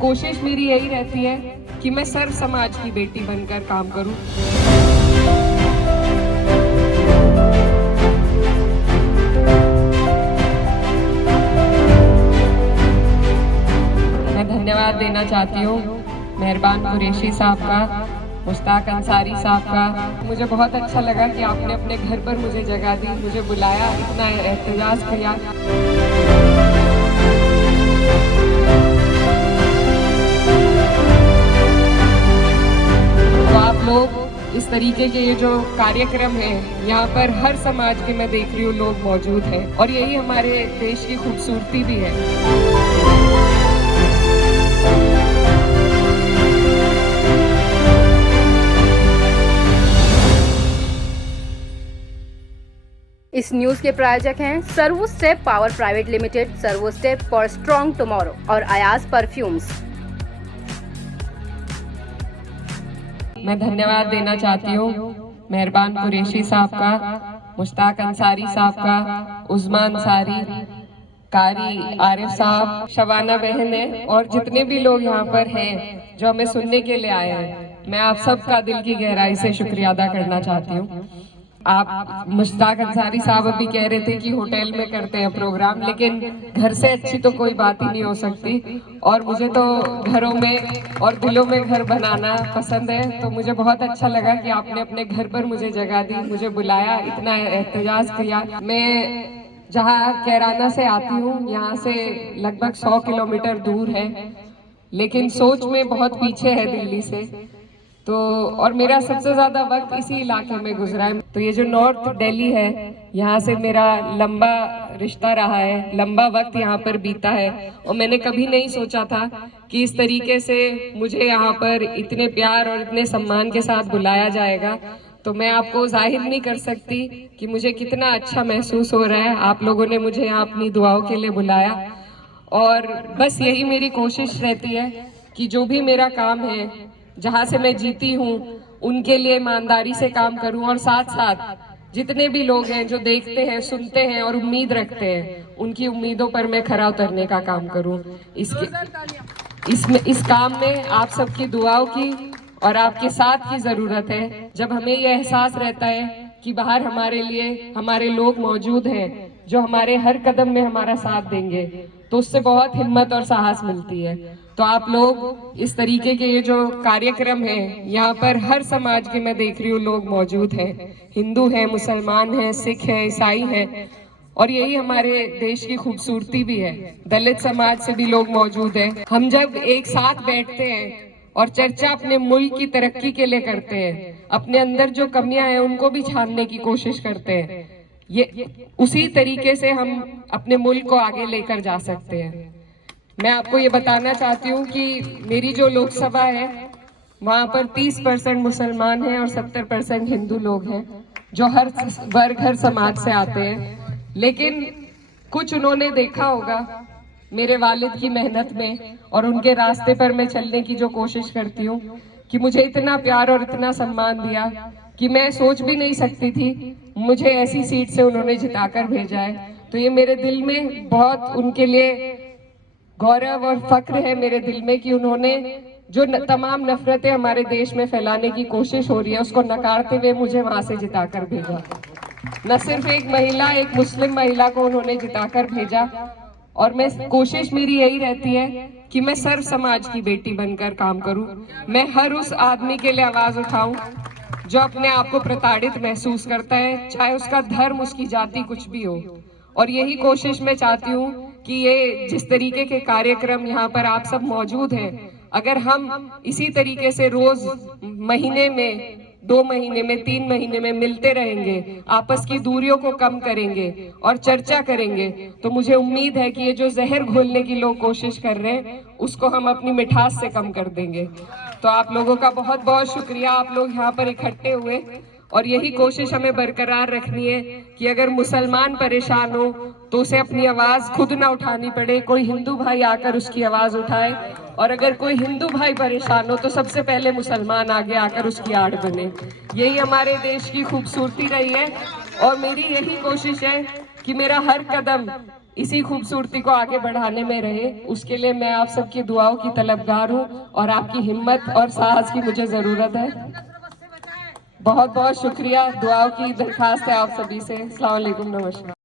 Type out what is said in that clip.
कोशिश मेरी यही रहती है कि मैं सर्व समाज की बेटी बनकर काम करूं। मैं धन्यवाद देना चाहती हूँ मेहरबान कुरैशी साहब का, मुश्ताक अंसारी साहब का। मुझे बहुत अच्छा लगा कि आपने अपने घर पर मुझे जगह दी, मुझे बुलाया, इतना एहतजाज किया। तो आप लोग इस तरीके के ये जो कार्यक्रम है, यहाँ पर हर समाज के मैं देख रही हूँ लोग मौजूद हैं, और यही हमारे देश की खूबसूरती भी है। इस न्यूज के प्रायोजक हैं servo step power private limited, servo step for strong tomorrow और अयाज परफ्यूम्स। मैं धन्यवाद देना चाहती हूँ मेहरबान कुरैशी साहब का, मुश्ताक अंसारी साहब का, उज़्मा अंसारी, कारी आरिफ साहब, शबाना बहन है, और जितने भी लोग यहाँ पर हैं जो हमें सुनने के लिए आए हैं। मैं आप सबका दिल की गहराई से शुक्रिया अदा करना चाहती हूँ। आप मुश्ताक अंसारी साहब अभी कह रहे थे कि होटल में करते हैं प्रोग्राम, लेकिन घर से अच्छी तो कोई बात ही नहीं हो सकती, और मुझे तो घरों में और दिलों में घर बनाना पसंद है। तो मुझे बहुत अच्छा लगा कि आपने अपने घर पर मुझे जगह दी, मुझे बुलाया, इतना एहतजाज किया। मैं जहाँ कैराना से आती हूँ, यहाँ से लगभग 100 किलोमीटर दूर है, लेकिन सोच में बहुत पीछे है दिल्ली से। तो और मेरा सबसे ज्यादा वक्त इसी इलाके में गुजरा है। तो ये जो नॉर्थ दिल्ली है, यहाँ से मेरा लंबा रिश्ता रहा है, लंबा वक्त यहाँ पर बीता है, और मैंने कभी नहीं सोचा था कि इस तरीके से मुझे यहाँ पर इतने प्यार और इतने सम्मान के साथ बुलाया जाएगा। तो मैं आपको जाहिर नहीं कर सकती कि मुझे कितना अच्छा महसूस हो रहा है। आप लोगों ने मुझे यहाँ अपनी दुआओं के लिए बुलाया, और बस यही मेरी कोशिश रहती है कि जो भी मेरा काम है, जहाँ से मैं जीती हूँ, उनके लिए ईमानदारी से काम करूँ, और साथ साथ जितने भी लोग हैं जो देखते हैं, सुनते हैं और उम्मीद रखते हैं, उनकी उम्मीदों पर मैं खरा उतरने का काम करूँ। इस काम में आप सबकी दुआओं की और आपके साथ की जरूरत है। जब हमें यह एहसास रहता है कि बाहर हमारे लिए हमारे लोग मौजूद हैं जो हमारे हर कदम में हमारा साथ देंगे, तो उससे बहुत हिम्मत और साहस मिलती है। तो आप लोग इस तरीके के ये जो कार्यक्रम है, यहाँ पर हर समाज के मैं देख रही हूँ लोग मौजूद हैं, हिंदू हैं, मुसलमान हैं, सिख हैं, ईसाई हैं, और यही हमारे देश की खूबसूरती भी है। दलित समाज से भी लोग मौजूद हैं। हम जब एक साथ बैठते हैं और चर्चा अपने मुल्क की तरक्की के लिए करते हैं, अपने अंदर जो कमियां हैं उनको भी छानने की कोशिश करते हैं, ये उसी तरीके से हम अपने मुल्क को आगे लेकर जा सकते हैं। मैं आपको ये बताना चाहती हूँ कि मेरी जो लोकसभा है, वहाँ पर 30% मुसलमान हैं और 70% हिंदू लोग हैं, जो हर वर्ग हर समाज से आते हैं। लेकिन कुछ उन्होंने देखा होगा मेरे वालिद की मेहनत में, और उनके रास्ते पर मैं चलने की जो कोशिश करती हूँ, कि मुझे इतना प्यार और इतना सम्मान दिया कि मैं सोच भी नहीं सकती थी मुझे ऐसी सीट से उन्होंने जिताकर भेजा है। तो ये मेरे दिल में बहुत उनके लिए गौरव और फक्र है मेरे दिल में, कि उन्होंने जो तमाम नफरतें हमारे देश में फैलाने की कोशिश हो रही है, उसको नकारते हुए मुझे वहां से जिताकर भेजा। न सिर्फ एक महिला, एक मुस्लिम महिला को उन्होंने जिताकर भेजा, और मैं कोशिश मेरी यही रहती है कि मैं सर्व समाज की बेटी बनकर काम करूं। मैं हर उस आदमी के लिए आवाज उठाऊं जो अपने आप को प्रताड़ित महसूस करता है, चाहे उसका धर्म, उसकी जाति कुछ भी हो। और यही कोशिश मैं चाहती हूँ कि ये जिस तरीके के कार्यक्रम यहाँ पर आप सब मौजूद हैं, अगर हम इसी तरीके से रोज महीने में, 2 महीने में, 3 महीने में मिलते रहेंगे, आपस की दूरियों को कम करेंगे और चर्चा करेंगे, तो मुझे उम्मीद है कि ये जो जहर घोलने की लोग कोशिश कर रहे हैं, उसको हम अपनी मिठास से कम कर देंगे। तो आप लोगों का बहुत बहुत शुक्रिया, आप लोग यहाँ पर इकट्ठे हुए, और यही कोशिश हमें बरकरार रखनी है कि अगर मुसलमान परेशान हो तो उसे अपनी आवाज खुद ना उठानी पड़े, कोई हिंदू भाई आकर उसकी आवाज उठाए, और अगर कोई हिंदू भाई परेशान हो तो सबसे पहले मुसलमान आगे आकर उसकी आड़ बने। यही हमारे देश की खूबसूरती रही है, और मेरी यही कोशिश है कि मेरा हर कदम इसी खूबसूरती को आगे बढ़ाने में रहे। उसके लिए मैं आप सबकी दुआओं की तलबगार हूँ और आपकी हिम्मत और साहस की मुझे जरूरत है। बहुत बहुत शुक्रिया। दुआओं की दरखास्त है आप सभी से। अस्सलाम वालेकुम, नमस्कार।